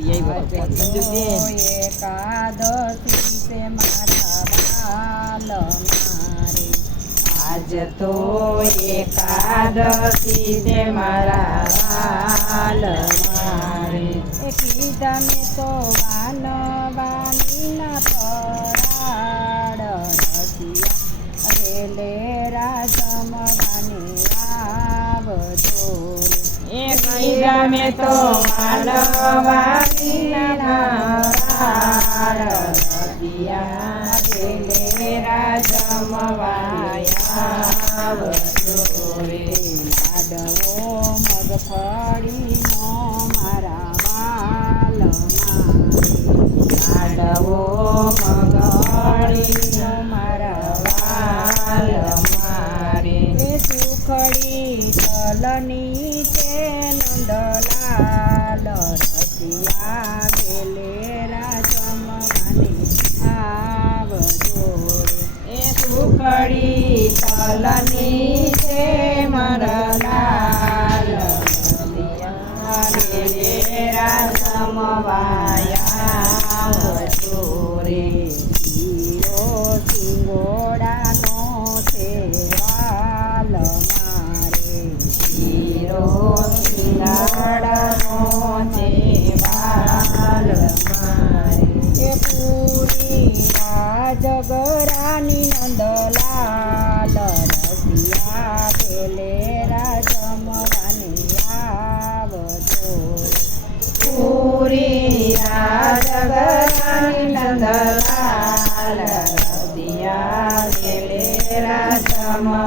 दिया ही बताओ एकादशी से मारा बाल मारे आज तो एकादशी से मारा बाल मारे एक में तो बाल बानी ना કઈરા મેં તો આવજો રે લાડવો મગફળીનો મારા બાલ છે નંદલાલ રસિયા ગેલે આવજો એ સુખડી તલની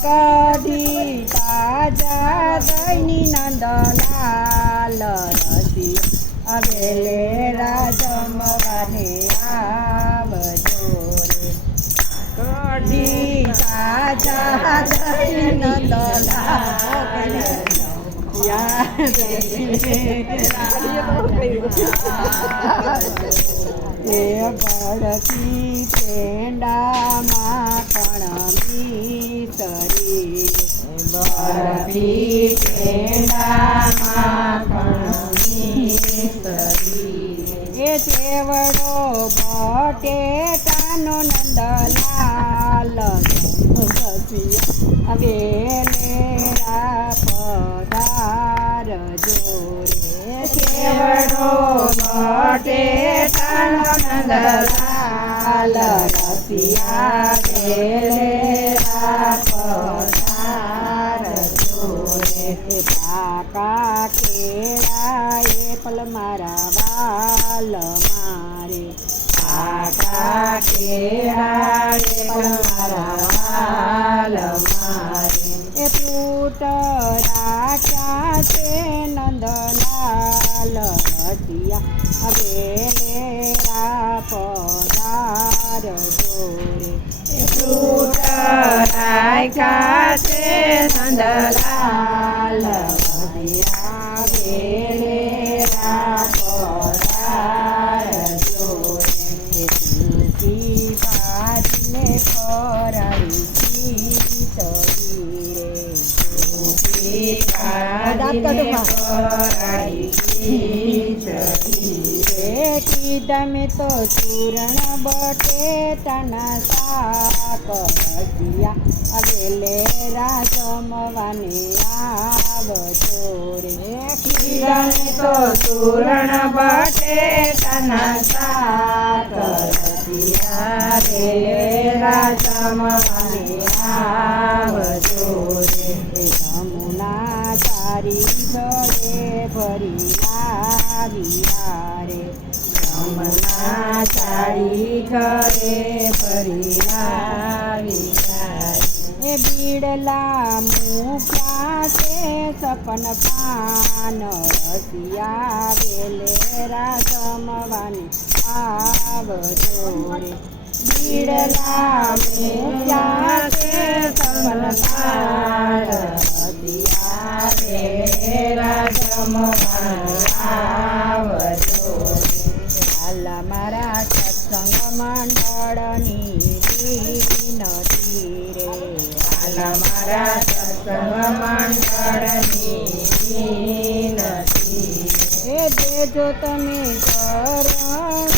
કઢી તાજા દયની નંદલાલ રસિયા અવેલે રાજમવાને આવજો રે. કઢી તાજા દયની નંદલાલ એ બળકી પેંડામાં પણ તરી બરફી પેંડામાં ચેવડો બટેટાનો નંદલાલ બસિયા અવેલે પધાર રસિયા ગેલે પધાર જોરે પાકા કેળા પલ મારા વાલ મારે આકા કેળા એ મારા વાલ એ ફ્રૂટ રાખ્યા છે નંદલાલ રસિયા હવે લેરા પધાર જોરે એ પરાળી ખીચડી રે કીધા મેં તો ચૂરણ બટેટાના શાક ભજીયા અવેલે રાજમવાને આવજો રે ખીરાને તો ચૂરણ બટેટાના શાક રસિયા જમુના ચારી ગળે ભરી લાવ્યા રે હમણાં સાડી ઘરે ફરી આવી એ બીડલા મુખ્યા તે સપન પાન રસિયા વેલેરા જમવાની. આવજો રે બીડલા તે સપન પાન રસિયા વેલેરા આવજો મારા સત્સંગ રે હાલ મારા સત્સંગ તમે કરણો